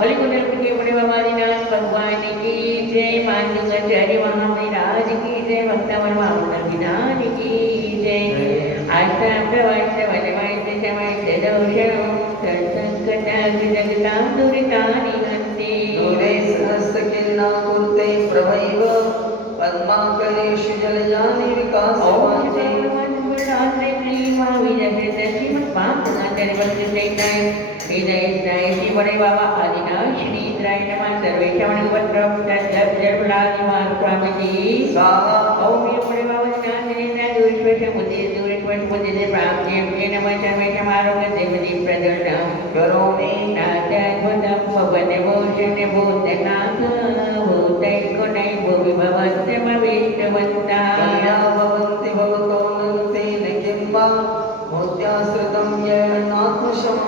बलिकुंडल के बड़े बाबा दीनाथ भगवान की जय। मानगंगाचार्य महाराज की जय। भक्तावर महामंडल विधान की जय। आस्था प्रवास वनवास शवास दौषणं सर्वसंकटाग्नि जगतां दुरितानि हन्ति। दूरे सहस्रकिरणा कुरुते प्रभैव पद्माकरेषु जलयानि विकासवाञ्छे। श्री बड़े बाबा आदिनाथ श्री इंद्राय नमः। सर्वेषां वनपत्रं तद्जर्फलादि महास्वामीजी स्वाहा। ओम ये बड़े बाबा आदिनाथ श्री दूरेश्वर बुद्धि प्राप्ति नमः। सर्वेषां आरोग्य देवदी प्रदर्शनं करोमि। नाथाद्भुतं भवनभूषण भूतनाथ भूतैकुणै भुविभवत्यमभीष्टवन्तः। कल्या भवन्ति भवतो नन्तेन किं वा मूर्त्याश्रितं येनात्मशमं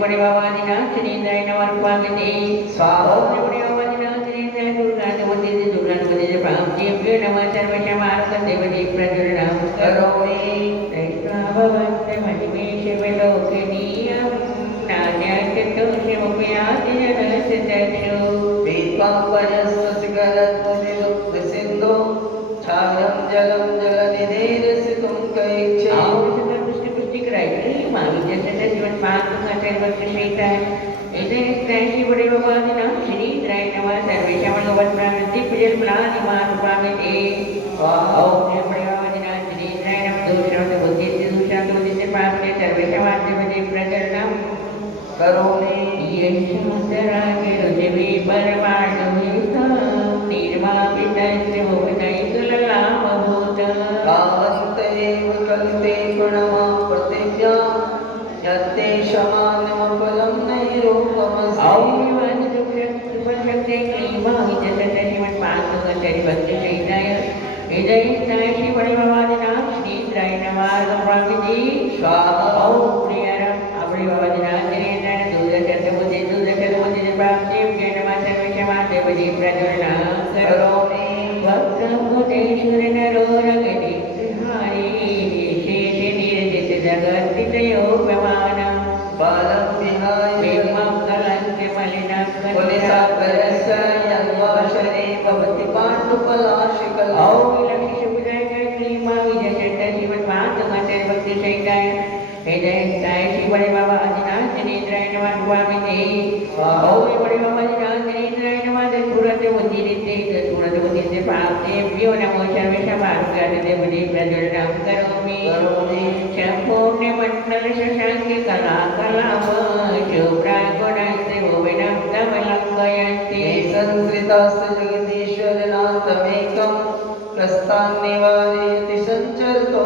बड़े बाबा आदिनाथ श्री इंद्राय नमः। स्वागते स्वाहा। बड़े बाबा आदिनाथ श्री इंद्राय दुर्गा देवती प्राप्ति नमः। सर्वेषां आरोग्य देवती प्रदर्शनं करोमि। महिमेश विलोकनीयं नान्यचतुष्यमुपयाति जनस्य चक्षु। पीत्वाम्बरस्वसिखरद्वदिदुःखसिन्धो छायं जलं जलनिधेरसितुं कैक्षे। बड़े बाबा आदिनाथ श्री इंद्राय नमः। सर्वेषां भगवत्प्राप्ति प्रियफलानि महास्वामीते स्वाहा। ओम बड़े बाबा आदिनाथ श्री इंद्राय नमः। दूषणं बुद्धि प्राप्ति सर्वेषां देवते प्रदर्शनं करोमि। यशोधरागे रुचिवी परमाणुविस्तं निर्मापितस्य भुवनैकललामभूत। कान्तेव कलिते प्रणमा पृथिव्यां यत्ते शमानमफलं नैरूपमस्ति। औषधशक्ते क्लीमाविजसत श्रीमत्पादुकचरिभक्तिशैताय हृदयस्थाय श्री बड़े बाबा आदिनाथ श्री इंद्राय नमः। स्वामीजी स्वाहा। ओम प्रियरम बड़े बाबा आदिनाथ श्री इंद्राय दूरचर्बुद्धि प्राप्ति नमः। सर्वेषां देवती प्रदर्शनं करोमि। भक्तमुदेश्वर नरोरगति हारी शेष निर्जित जगत्तितयो व्यमानं बालं विहाय प्रेमं कलंस्य मलिनं कुलिसागरस्य यद्वाशने भवति पाण्डुपलाशिकलम्। औ लक्ष्मीशुभदाय क्लीमाविजसत श्रीमत्पादुकचरिभक्तिशैताय हृदयस्थाय श्री बड़े बाबा आदिनाथ श्री इंद्राय नमः। स्वामीते स्वाहा। ओम बड़े बाबा आदिनाथ श्री इंद्राय नमः। दत्पुरते प्राप्तेभ्यो नमो। सर्वेषां आरोग्याय देवते प्रदर्शनं करोमि। शम्भोर्णमण्डल शशाङ्क कलाकलाप शुभ्रागुणस्य भुवनं तमलङ्कयन्ति। संस्कृतास्य जगदीश्वरनाथमेकं प्रस्थान्निवारयति सञ्चरतो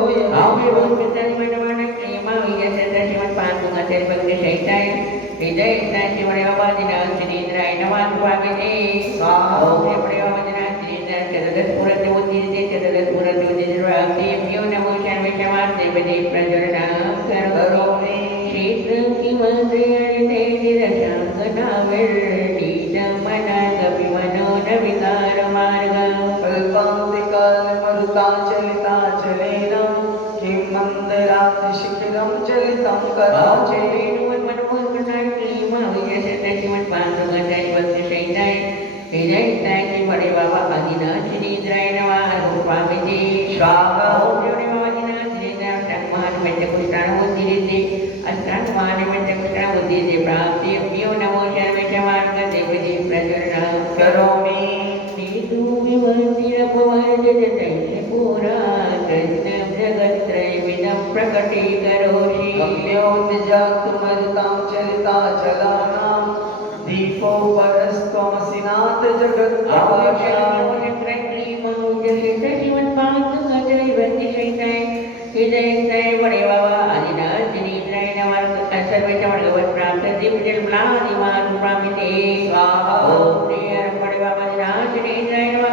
हृदय श्री बड़े बाबा आदिनाथ श्री इंद्राय नमः। स्वामीते स्वाहा। ओम बड़े बाबा आदिनाथ श्री इंद्राय चतुर्दशपुरद्योतिर्भ्यो नमो। सर्वेषां देवते प्रदर्शनं करोमि। क्षेत्रं किमन्द्रियणितैर्दशाङ्गनाविर्णीतमनकविमनोनविकारमार्गं कल्पान्तिकालमरुताचलिताचलेन किं मन्दिरातिशिखिरं चलितं कदाचित्। बड़े बाबा आदिनाथ श्री इंद्राय नमः। स्वामीजी स्वाहा। ओम बड़े बाबा आदिनाथ श्री इंद्राय महान प्राप्ति नमो। सर्वेषां देवते प्रदर्शनं करोमि। प्रकटीकरोषि गम्योऽधिजातुमरुतां चलिताचलानां दीपो परस्त्वमसि नाथ जगत्प्रकाशात्। बड़े बाबा आदिनाथ श्री इंद्राय नमः। सर्वेषां भगवत्प्राप्त दिव्यजलफलानि महास्वामीते स्वाहा। ओम बड़े बाबा आदिनाथ श्री इंद्राय नमः।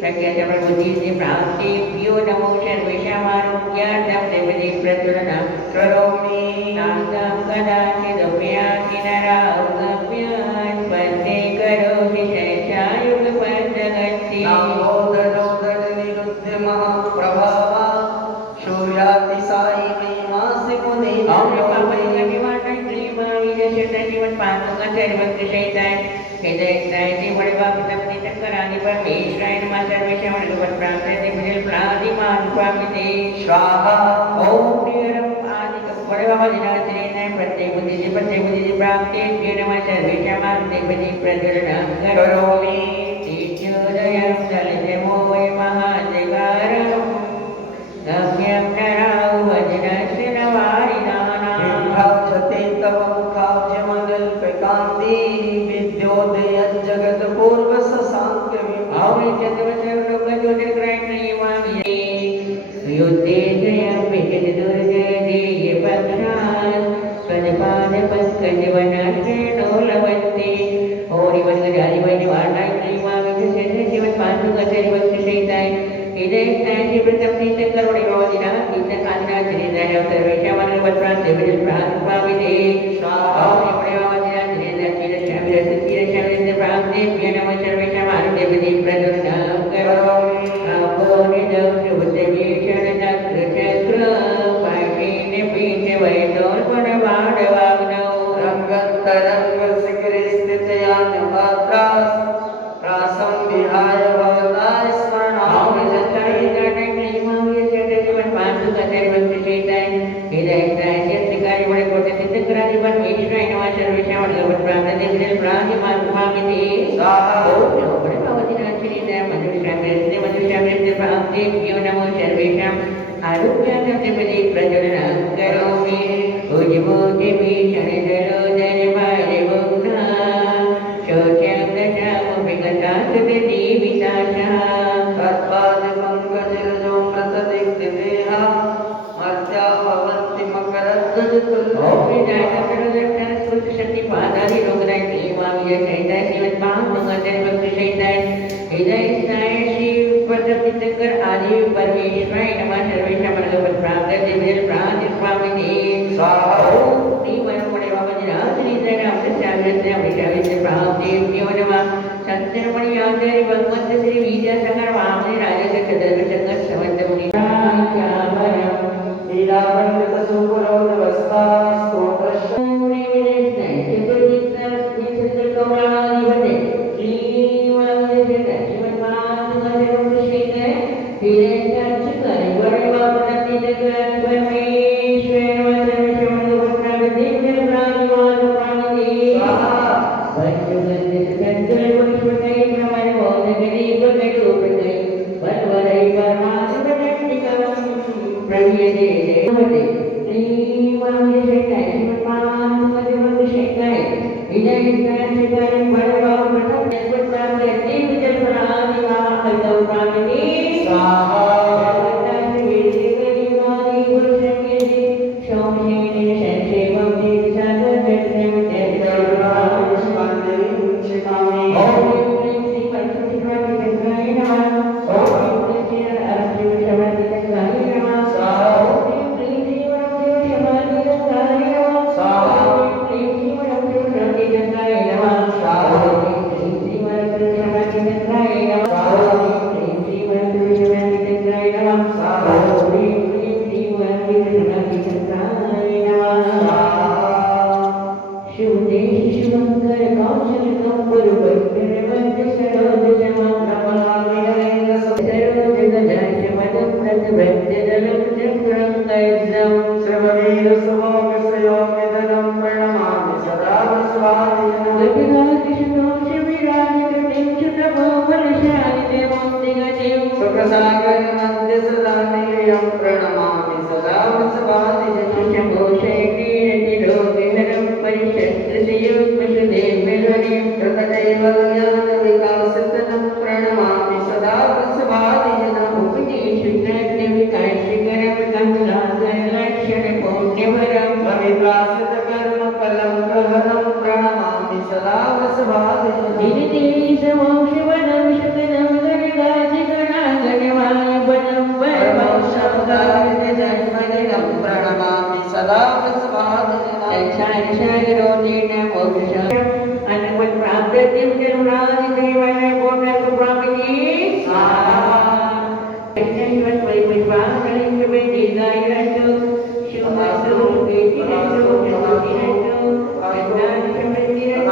प्रज्ञाचक्रबुद्धि प्राप्तिभ्यो नमो। सर्वेषां आरोग्यार्थं देवते प्रदर्शनं करोमि। नास्तां कदाचिदुपयाति नरागम्यात् पन्थे करोमि शैषायुगपञ्चगति। नामोदरोदरनिरुद्ध महाप्रभावा शूर आचार्य भक्त शैतान हृदय बड़े बाप अपनी चक्करादि परमेश्वराय नमः सर्वेशा वर्गवत प्राप्त दिव्य प्रादिमान प्राप्ति स्वाहा ओम प्रियरम आदि बड़े बाबा दिनाचरे ने प्रत्येक बुद्धि प्राप्ति नमः सर्वेशा मार्ग दिव्य प्रज्वलन करोमि तेजोदयं दलितमोय महादेवारं गम्यं नराव वज्रस्य नवारिदानाम् विभ्राजते तव मुखाब्जमदल्पकान्ति विद्योदयं जगत्पूर्वसशान्त्य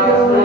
Amen.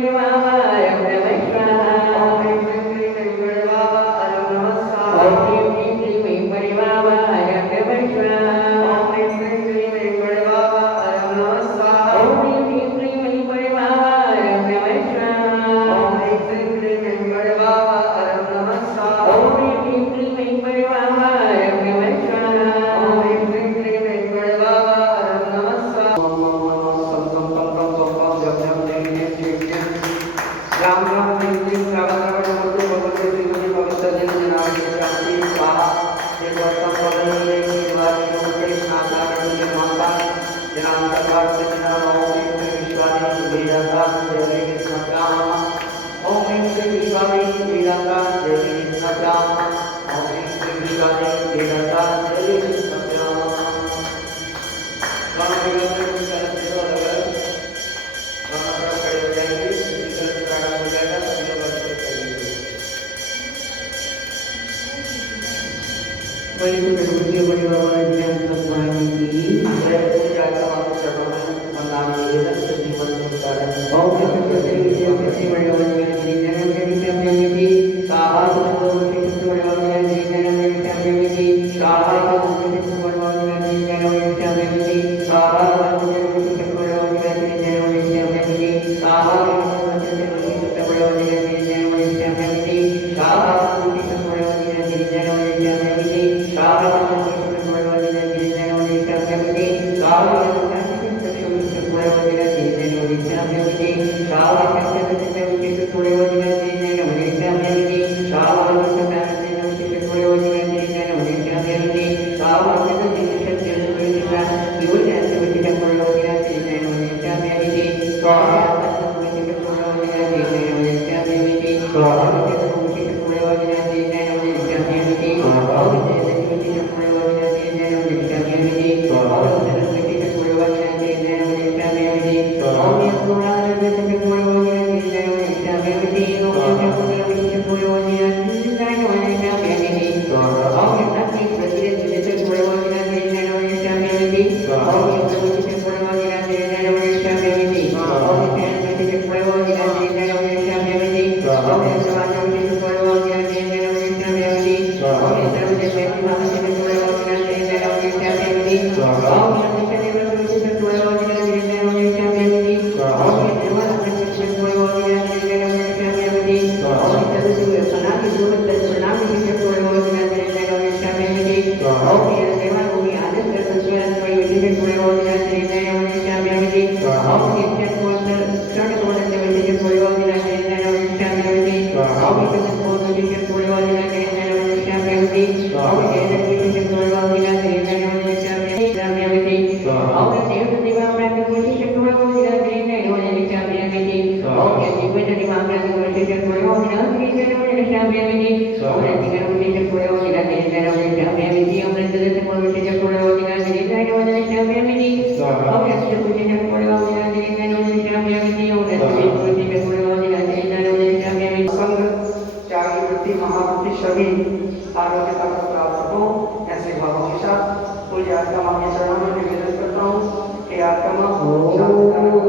परिवाराय नमः स्वाहा ओम ह्रीं क्लीं परिवाराय नमः स्वाहा ओम ह्रीं क्लीं परिवाराय नमः स्वाहा ओम ह्रीं क्लीं परिवाराय नमः स्वाहा ओम ह्रीं क्लीं परिवाराय नमः स्वाहा ओम ह्रीं क्लीं परिवाराय नमः स्वाहा ओम ह्रीं क्लीं परिवाराय नमः स्वाहा ओम ह्रीं क्लीं परिवाराय नमः स्वाहा ओम नमो संतं पंतं सोपं जपं देवीं चित्यं राम राम ह्रीं क्लीं प्रवणवटमस्तु भगवते श्रीमति भगवतजन जनार्दन शांति स्वाहा ये गौतम पदने की वाणी रूपे स्नातागति माता जनांतकार से जनाम ओम ह्रीं विश्वानि वेदांता देवी कृष्णप्राम ओम ह्रीं विश्वानि वेदांता देवी कृष्णप्राम ओम ह्रीं विश्वानि वेदांता देवी कृष्णप्राम राम विगत में चलन सेवा लगा वहां पर खड़े हो जाएंगे निकल प्रारंभ हो जाएगा सभी लोग अच्छे करेंगे बड़ी सुंदर परिवार ज्ञान भगवान की जय पूजा का वापस चरणों में वंदना निवेदन सभी मंत्रों का ओम कृष्ण विजय कृष्ण परिवार में जन्म जन्म की साहा कृष्ण परिवार में जन्म जन्म की साहा कृष्ण परिवार में जन्म जन्म की साहा कृष्ण परिवार में जन्म जन्म की साहा कृष्ण परिवार में जन्म जन्म की साहा कृष्ण परिवार में जन्म जन्म की साहा कृष्ण परिवार में जन्म जन्म की साहा त्यागी वृत्ति महावृत्ति सभी आरोग्यता को प्राप्त हो ऐसे भावों के साथ पूज्य आत्मा के चरणों में निवेदन करता हूँ कि आत्मा शांतिदायक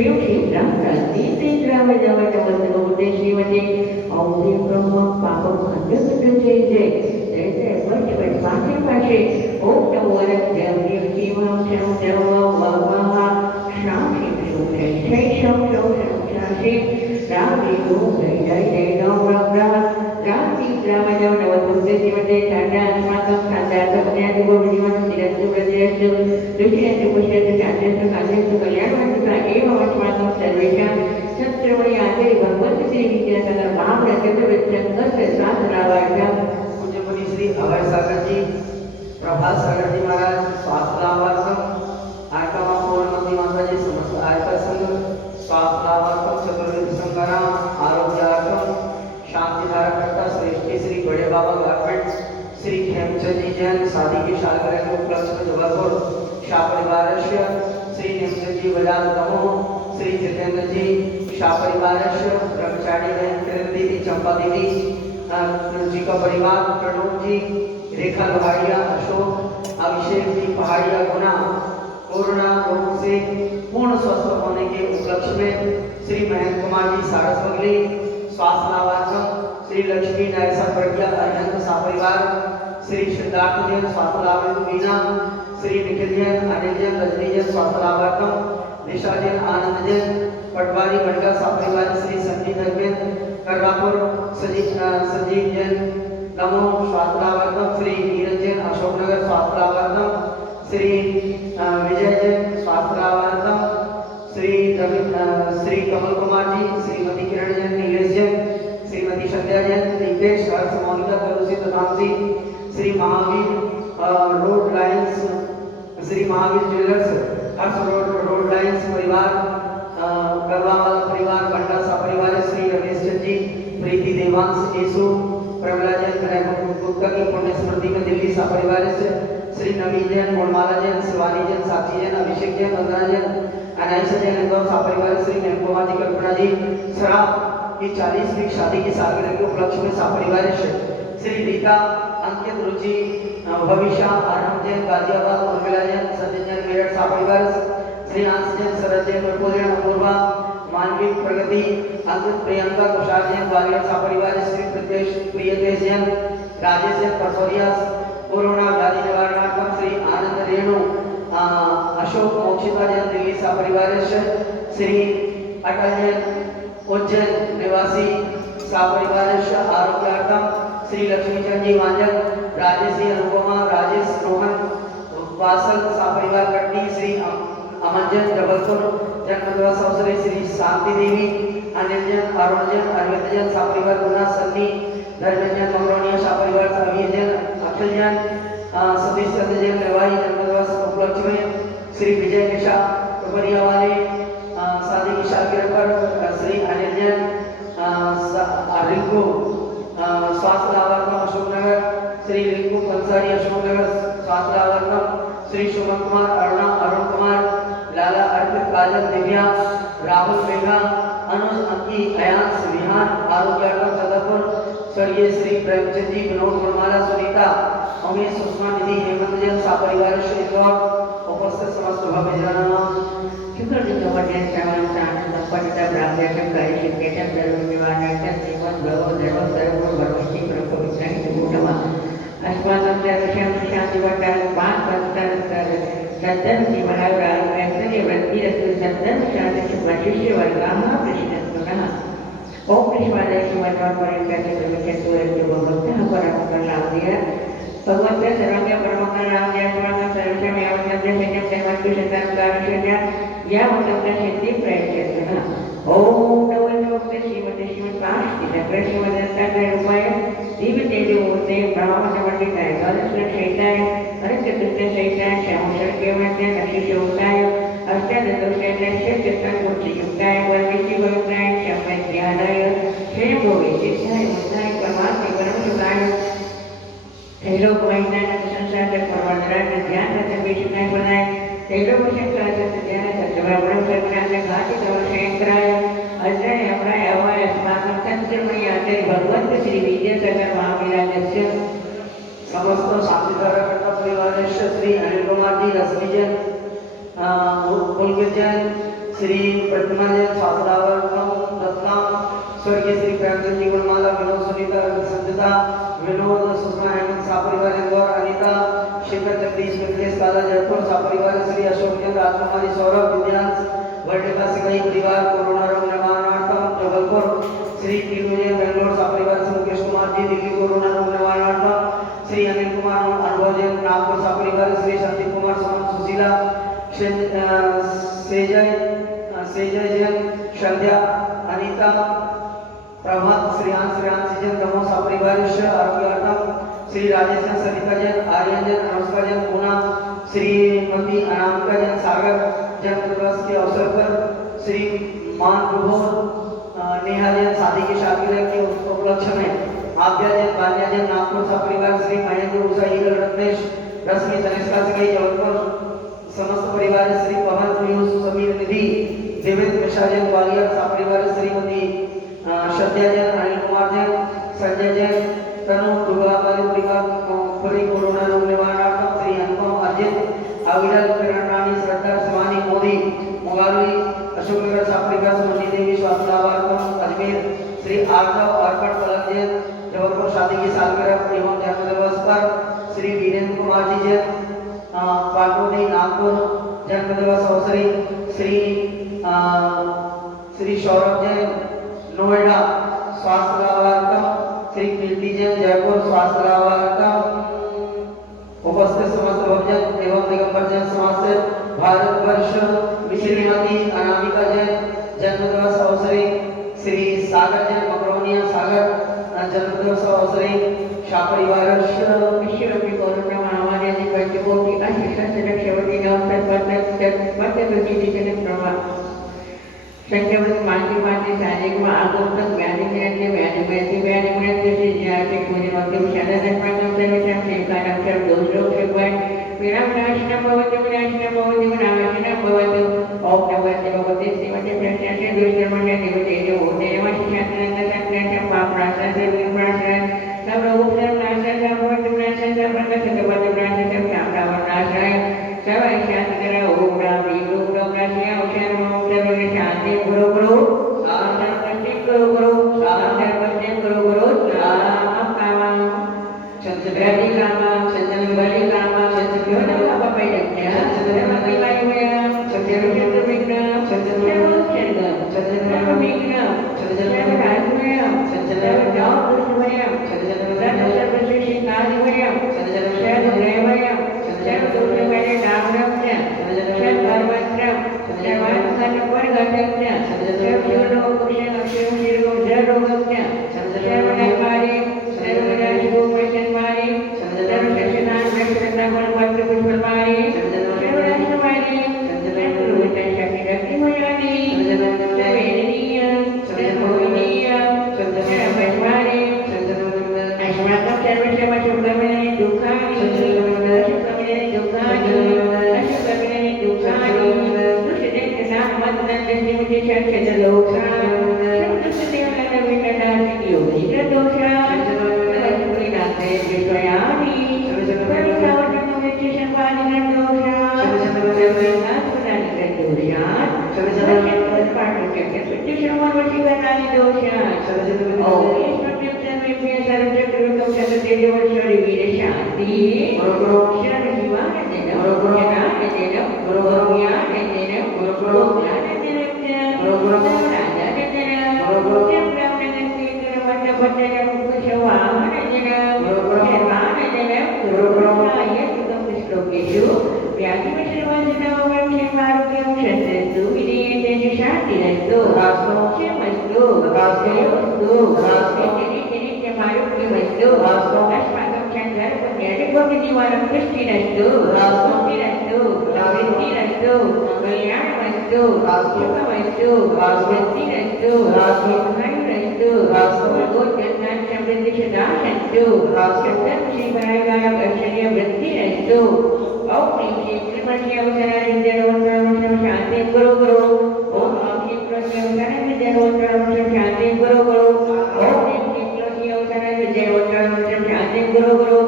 श्रीं रामराति श्रीरामजवटवन्दनोदे श्रीमते ॐ ह्रीं ब्रह्म पापं खण्डखण्ड जय जय जय जय वर्ष पाठे पाठे ॐ नमो वरद्यं ह्रीं श्रीमां शं सर्वं वामः श्रां श्रीं जय जय शं शं शं श्री राम जय जय जय राम राम राम रामजवटवन्दे श्रीमते सान्दास्माकं सान्दासपन्यादिगो विधिवन् निरन्तु प्रजयस्तु दुष्यन्तु पुष्यन्तु शान्त्यस्तु कान्त्यस्तु कल्याणवन्तु एव अस्माकं सर्वेषां सत्रमणि आचार्य भगवत श्री विद्यासागर महाप्रचंड शास्त्रावार्थम पूज्य मुनि श्री अभय सागर जी, प्रभात सागर जी महाराज स्वास्थ्यलाभार्थम, आयका पूर्णमती माता जी समस्त आयका संघ स्वास्थ्यलाभार्थम, चतुर्वेदी संघराम आरोग्यार्थम, शांति धारकर्ता श्रेष्ठी श्री बड़े बाबा गारमेंट्स, श्री खेमचंद जी जैन शादी की सालगिरह के उपलक्ष्य में जबलपुर शाह परिवारस्य, श्री नेमचंद जी बजाज दमोह, श्री जितेंद्र जी शाह परिवारस्य, ब्रह्मचारी बहन किरण दीदी, चंपा दीदी जी का परिवार, प्रणव जी, रेखा लोहारिया, अशोक, अभिषेक जी पहाड़िया गुना, कोरोना रोग से पूर्ण स्वस्थ होने के उपलक्ष्य में श्री महेंद्र कुमार जी सारस बगली स्वास्थ्य लाभार्थम, श्री लक्ष्मी नायसा प्रज्ञा अनंत सापरिवार, श्री सिद्धार्थ जैन स्वास्थ्य लाभार्थम बीना, श्री निखिल जैन, अनिल जैन, रजनी जैन स्वास्थ्य लाभार्थम, निशा जैन, आनंद जैन, पटवारी बंडा सापरिवार, श्री संजीव जैन करवापुर, संजीव जैन नमो स्वास्थ्य लाभार्थम, श्री नीरज जैन अशोकनगर स्वास्थ्य लाभार्थम, श्री विजय जैन स्वास्थ्य लाभार्थम, Shri Kamal Kumar ji, Shrimati Kiran Jain, Nilesh Jain, Shrimati Sandhya Jain, Nitesh Harsh Monika Karusi Pradhan ji, Shri Mahavir road lines, Shri Mahavir jewellers Harsh road lines परिवार, करवावाला परिवार, बंडा सा परिवार, श्री रमेश चंद जी, प्रीति देवांश येसु, प्रमिला जैन गुप्ता की पुण्य स्मृति में दिल्ली सा परिवार से, श्री नवीन जैन, मोहनमाला जैन, शिवानी जैन, साक्षी जैन, अभिषेक जैन, वंदना जैन, अनायशा जैन, इंदौर सा परिवार, श्री मेम कुमार जी, कल्पना जी, शराब की 40वीं शादी की सालगिरह के उपलक्ष्य में सा परिवार से, श्री रीता, अंकित, रुचि, भविष्य, आनंद जैन, गाजियाबाद, उर्मिला जैन, संजय जैन, मेरठ सा परिवार, श्री आंश जैन, शरद जैन, प्रफुल्ल जैन, अपूर्वा, मानवीय प्रगति, अंकित, प्रियंका, तुषार जैन, ग्वालियर सा परिवार, श्री प्रियतेश जैन, राजेश जैन, परसोरिया, कोरोना व्याधि निवारणार्थम, श्री आनंद रेणु, अशोक, मोक्षिता जैन, दिल्ली सा परिवार, श्री अटल जैन, उज्जैन निवासी सा परिवार, आरोग्यार्थम, श्री लक्ष्मीचंद जी मांजल, राजेश जी अनुपमा, राजेश रोहन वासल सा परिवार कटनी, श्री अमन जैन जबलपुर जन्म दिवस अवसर, श्री शांति देवी, अनिल जैन, अरुण जैन, अरविंद जैन सा परिवार गुना, सन्नी धर्मेंद्र जैन, मंगरोनिया सा परिवार, अभिय जैन, अखिल जैन, सतीश चंद्र जैन निर्वाही जन्म दिवस उपलक्ष्य में, श्री विजय निशा टुकरिया वाले शादी की सालगिरह पर, श्री अनिल जैन, रिंकू स्वास्थ्य लाभार्थम अशोकनगर, श्री रिंकू कंसारी अशोकनगर स्वास्थ्य लाभार्थम, श्री सुमन कुमार, अरुणा, अरुण कुमार, लाला, अर्पित, काजल, दिव्या, राहुल, मेघा, अनुज, अंकी, अयांश, विहान, आरोग्यार्थम सदरपुर, स्वर्गीय श्री प्रेमचंद जी, विनोद, गुणमाला, सुनीता, उमेश, सुषमा, निधि, हेमंत जैन सा परिवार से उपस्थित समस्त भव्य जन शुक्र दिन संपन्नता ब्राह्मण कार्य शिक्षण धर्म निवारणार्थम जीवन भव धर्म सर्व भगवती प्रभु विज्ञान अस्माकं सर्वेषां शान्तिवटां पांच पंचतर सद्धर्म जीवनावराय ऐश्वर्य वृद्धि रस्तु सद्धर्म शांति वशिष्य वर्गाः प्रसिद्धन्तुनः ओम कृष्णाय श्रीमद् परमेश्वराय परमेश्वरतो रस्तो भगवतः परमं रामदेव भगवतः सर्वज्ञ परमं रामदेव स्वामी सर्वस्य यावत् सत्यं सर्वस्य शतं कामशल्या यावत् सिद्धि प्रयच्छतः ओम नमो श्रीमते श्रीमद् श्रीमद् रूपाय दिव्यतेजोमूर्ते ब्रह्मणवंदिताय गणेशक्षेत्राय अनंतकृष्णक्षेत्राय श्यामशर्केवन्त्य नक्षिशोकाय अष्टादशोषेत्रस्य चतुर्मुखयुक्ताय वर्णिचिभक्ताय शम्यज्ञानाय श्रेयोविशिष्टाय मुद्राय परमात्मे परमसुखाय त्रैलोक वैज्ञानिक संसार परमात्मा ध्यान रतन विष्णुनाय बनाय त्रैलोक शंकर सत्य ध्यान सत्यब्रह्म सत्यान्य घाति तवशंकराय अजय अमराय अवाय अस्माकं तत्सर्वमयि आचार्य भगवत श्री विद्यासागर महाविराजस्य समस्त शांतिधारकर्ता परिवार, श्री अनिल कुमार जी, रश्मि जैन, पुलकित जैन, श्री प्रतिमाजन शास्त्रावर्तम रत्नाम स्वर्गीय श्री प्रेमचंद जी गुणमाला विनोद सुनीता संजता विनोद सुषमा हेमंत सापरिवार इंदौर अनीता शेखर जगदीश मिथिलेश काला जयपुर सापरिवार श्री अशोक चंद्र राजकुमारी सौरभ विद्यांश वर्टिका सिकाई परिवार कोरोना रोग निवारणार्थम जबलपुर श्री किनुजन बेंगलोर सापरिवार से मुकेश कुमार जी दिल्ली कोरोना रोग निवारणार्थम श्री अनिल कुमार अनुभवजन नागपुर सापरिवार श्री संदीप कुमार सुशीला सेजय जैन संध्या अनीता प्रभात श्रेयांश जैन दमो सपरिवार आरोग्यार्थम श्री राजेश जैन सरिता जैन आर्यन जैन अनुष्का जैन पूना श्रीमती अनामिका जैन सागर जन्म दिवस के अवसर पर श्री मान प्रभु नेहा जैन शादी की शादी के उपलक्ष्य में आद्या जैन बान्या जैन नागपुर सपरिवार श्री महेंद्र उषा ईगल रत्नेश रश्मि तनिष्का सिकाई जबलपुर समस्त परिवार श्री पवन पीयूष समीर निधि देवेंद्र मिश्रा जैन ग्वालियर सपरिवार श्रीमती श्रद्धा जैन अनिल कुमार जैन संजय जैन तनु दुर्गा वाली परिवार कोरोना रोग निवारणार्थम श्री अनुपम अजित अविरल किरण रानी श्रद्धा शिवानी मोदी मोगाली अशोकनगर सपरिवार मनी देवी स्वास्थ्यवार्थम अजमेर श्री आर्धव अर्पण पलक जैन जबलपुर शादी की सालगिरह एवं जन्म दिवस पर श्री वीरेंद्र कुमार जी जैन पाटोदी नागपुर जन्म दिवस अवसरी श्री सौरभ जैन नोएडा स्वास्थ्य लाभार्थम श्री कीर्ति जैन जयपुर स्वास्थ्य लाभार्थम उपस्थित समस्त भक्तजन एवं दिगंबर जैन समाज से भारतवर्ष श्रीमती अनामिका जैन जन्म दिवस अवसरी श्री सागर जैन मकरोनिया सागर जन्म दिवस अवसरी शापरिवार विश्व की कोरोना महामारी ने बच्चों की अशिक्षा से रक्षावती संख्यावृत्त मानसिक शारीरिक में आगोपक व्याधि मिळते व्याधी मिळते जे कोणी वक्तव्य शारीरिक सेवकानाक्षर दोष रोग शिकवण विनाशनं भवतु विनाशनं भवतु ओम नमः शिवाय श्रीमती प्रश्नाचे दुष्कर्मण्य देवते होते नमः शास्त्रांच्या पापरासाचे विनाशन सर्वोपचार नाशन सर्वोपचार नाशन सर्वप्रगत नाशन श्यामराव नाशाय सर्वशास्त्र ओम राम विष्णु राशिया औषध सर्व शांति गुरु गुरु शांति गुरु गुरु शांति गुरु गुरु राम कामा चंद्रवती कामा चंद्रवती कामा चंद्रवती कामा पैदन्या चंद्रवती कामा चंद्रवती विघ्न चंद्रवती चंद्रवती विघ्न चंद्रवती राजमय चंद्रवती जावृषमय चंद्रवती सर्वश्रेष्ठ कार्यमय चंद्रवती ग्रहमय चंद्रवती मेरे नामरम्य चंद्रवती परमत्र चंद्रवती सर्वपर गतम्य चंद्रवती लोक कुशन अक्षर शिरो जरोगम्य चंद्रवती मारी सर्वराज गोपशन मारी चंद्रवती शनान रक्षणागण पत्र पुष्प मारी चंद्रवती मारी चंद्रवती शक्ति रखी मयानी चंद्रवती वेदनीय चंद्रवतीय चंद्रवती मारी चंद्रवती ऐश्वर्यम सर्वश्रेष्ठ शुभकमने दुखानि शुभकमने दुखानि शुभकमने दुखानि दुष्टे नाम मतन देवते शक्ति लोका देवता विकटानि योगी दोषा चंद्रवती नाथे विषयानि सर्वसावरण विचेषण पालिन दोषा चंद्रवती नाथुनानि दोषा चंद्रवती पाठके विचेषण वशी करणानि दोषा ओम ईश्वरदेवते सर्वचक्रकम चतुर्देवश्वरी वीर शांति गुरु शरण शिवाय देन गुरु ज्ञान देन गुरु ज्ञान देन गुरु ज्ञान देन गुरु राजा देन गुरु ब्राह्मण देन वट वट कुशवाहन देन गुरु ज्ञान देन गुरु आय सुगम श्लोकेषु व्याधि विश्रवंजनों क्षेमारोग्यं शस्त्रस्तु विधीयते शान्तिरस्तु क्षेमस्तु क्षेमारोग्यमस्तु अस्माकं चन्द्रपुण्यनिर्भवनिवारणं पुष्टिरस्तु मुक्तिरस्तु वृद्धिरस्तु कल्याणमस्तु सुखमस्तु वृद्धिरस्तु धनरस्तु भगवद्गीतां समृद्धिशदाशस्तु सप्तम शिवाय अक्षर्य वृद्धिरस्तु ओम श्री श्रीमती अवसर विद्यारोत्तरम शांति गुरु गुरु ओम श्री कृष्ण अवसर विद्यारोत्तरम शांति गुरु गुरु ओम श्री कृष्ण अवसर विद्यारोत्तरम शांति गुरु गुरु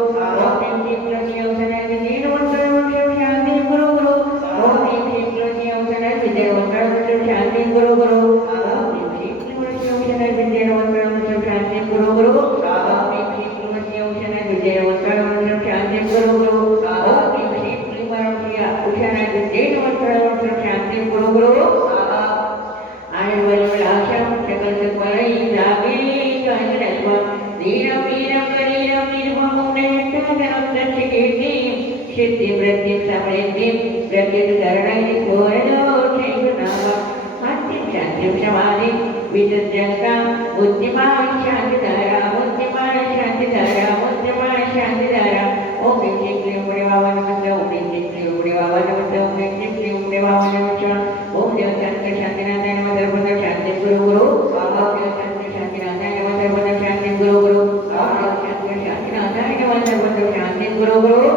ओम श्री कृष्ण अवसर विद्यारोत्तरम शांति गुरु गुरु ओम श्री कृष्ण अवसर विद्यारोत्तरम सिद्धिवृत्तिं समृद्धिं प्रत्युत्करणैः पूर्णोक्षैर्नाम शान्तिं शान्तिं समाधिं विसर्जन्तां बुद्धिमान् शान्तिधारा बुद्धिमान् शान्तिधारा बुद्धिमान् शान्तिधारा ॐ ह्रीं श्रीं क्लीं गुणवावा नमः ॐ ह्रीं श्रीं क्लीं गुणवावा नमः ॐ ह्रीं श्रीं क्लीं गुणवावा नमः ॐ देव शान्ति शान्तिनाथाय नमः सर्वदा शान्ति गुरु गुरु ॐ देव शान्ति शान्तिनाथाय नमः सर्वदा शान्ति गुरु गुरु ॐ देव शान्ति शान्तिनाथाय नमः सर्वदा शान्ति गुरु गुरु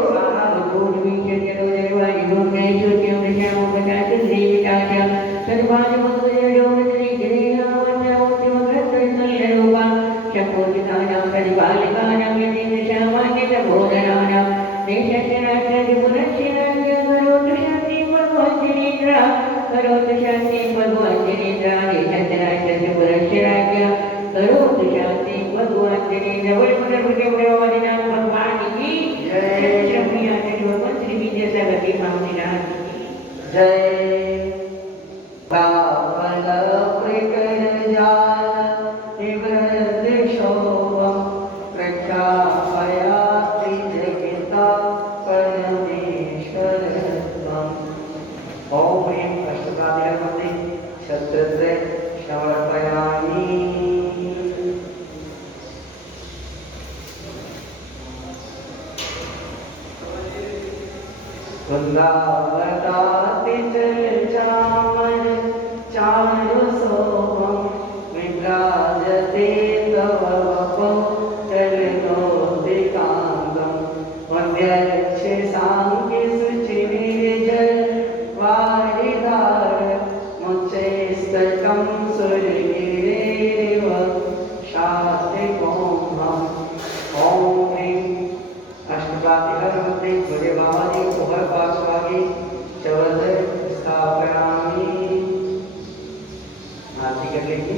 जय बाबल प्रकट जाल निवृत्त शोभम प्रख्यापयाति जगता परमेश्वर ओम ह्रीं अष्टकाधिपति शस्त्रत्र समर्पयामि वृंदावताति चल चामर चारु सोहम विराजते तव वपो चलनो दिकांगम वंद्यक्ष सांख्य सुचि निर्जल वारिधार मुच्चैस्तकं सुरगिरेरिव शास्त्रिकोम ओम ह्रीं अष्टकाधिपति भोले बाबा जी उभर पार्श्वागी शब्द स्थापयामि आरती कर लीजिए।